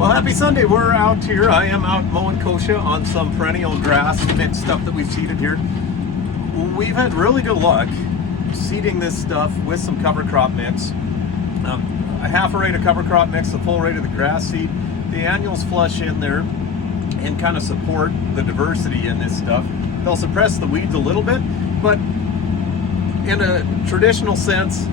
Well, happy Sunday. We're out here. I am out mowing kochia on some perennial grass mixed stuff that we've seeded here. We've had really good luck seeding this stuff with some cover crop mix. A half a rate of cover crop mix, the full rate of the grass seed. The annuals flush in there and kind of support the diversity in this stuff. They'll suppress the weeds a little bit, but in a traditional sense,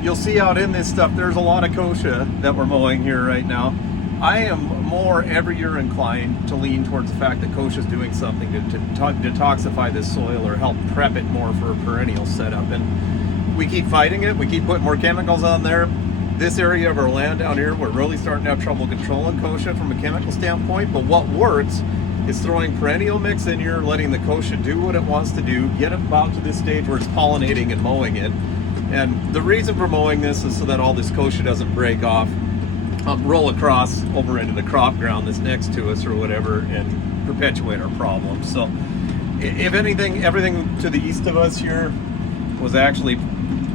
you'll see out in this stuff, there's a lot of kochia that we're mowing here right now. I am more every year inclined to lean towards the fact that kochia is doing something to detoxify this soil or help prep it more for a perennial setup. And we keep fighting it. We keep putting more chemicals on there. This area of our land down here, we're really starting to have trouble controlling kochia from a chemical standpoint. But what works is throwing perennial mix in here, letting the kochia do what it wants to do, get it about to this stage where it's pollinating and mowing it. And the reason for mowing this is so that all this kochia doesn't break off, roll across over into the crop ground that's next to us or whatever, and perpetuate our problems. So if anything, everything to the east of us here was actually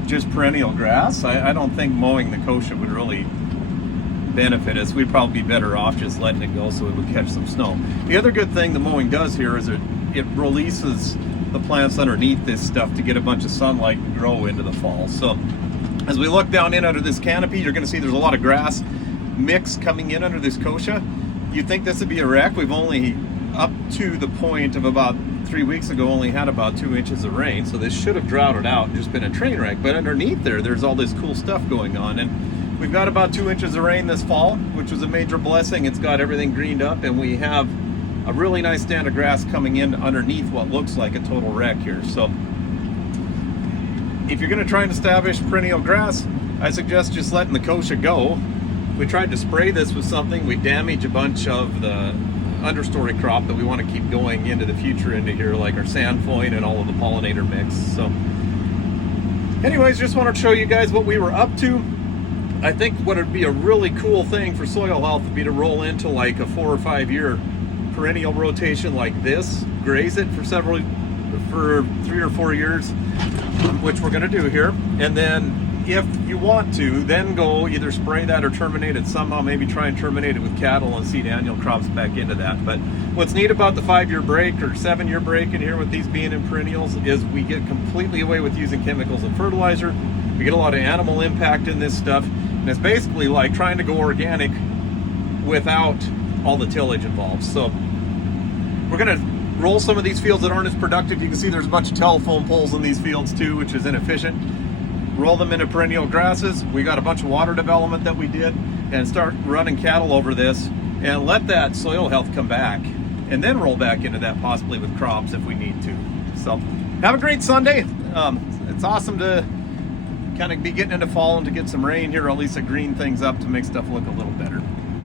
just perennial grass. I don't think mowing the kochia would really benefit us. We'd probably be better off just letting it go so it would catch some snow. The other good thing the mowing does here is it releases the plants underneath this stuff to get a bunch of sunlight and grow into the fall. So as we look down in under this canopy, you're going to see there's a lot of grass mix coming in under this kochia. You'd think this would be a wreck. We've only, up to the point of about 3 weeks ago, only had about 2 inches of rain, so this should have droughted out and just been a train wreck. But underneath there's all this cool stuff going on, and we've got about 2 inches of rain this fall, which was a major blessing. It's got everything greened up, and we have a really nice stand of grass coming in underneath what looks like a total wreck here. So if you're going to try and establish perennial grass, I suggest just letting the kochia go. We tried to spray this with something, we damage a bunch of the understory crop that we want to keep going into the future into here, like our sandfoin and all of the pollinator mix. So anyways, just wanted to show you guys what we were up to. I think what would be a really cool thing for soil health would be to roll into like a 4 or 5 year perennial rotation like this, graze it for 3 or 4 years, which we're going to do here, and then if you want to, then go either spray that or terminate it somehow, maybe try and terminate it with cattle and seed annual crops back into that. But what's neat about the 5-year break or 7-year break in here with these being in perennials is we get completely away with using chemicals and fertilizer. We get a lot of animal impact in this stuff, and it's basically like trying to go organic without all the tillage involved. So we're going to roll some of these fields that aren't as productive. You can see there's a bunch of telephone poles in these fields too, which is inefficient. Roll them into perennial grasses. We got a bunch of water development that we did, and start running cattle over this and let that soil health come back, and then roll back into that possibly with crops if we need to. So have a great Sunday. It's awesome to kind of be getting into fall and to get some rain here, or at least to green things up to make stuff look a little better.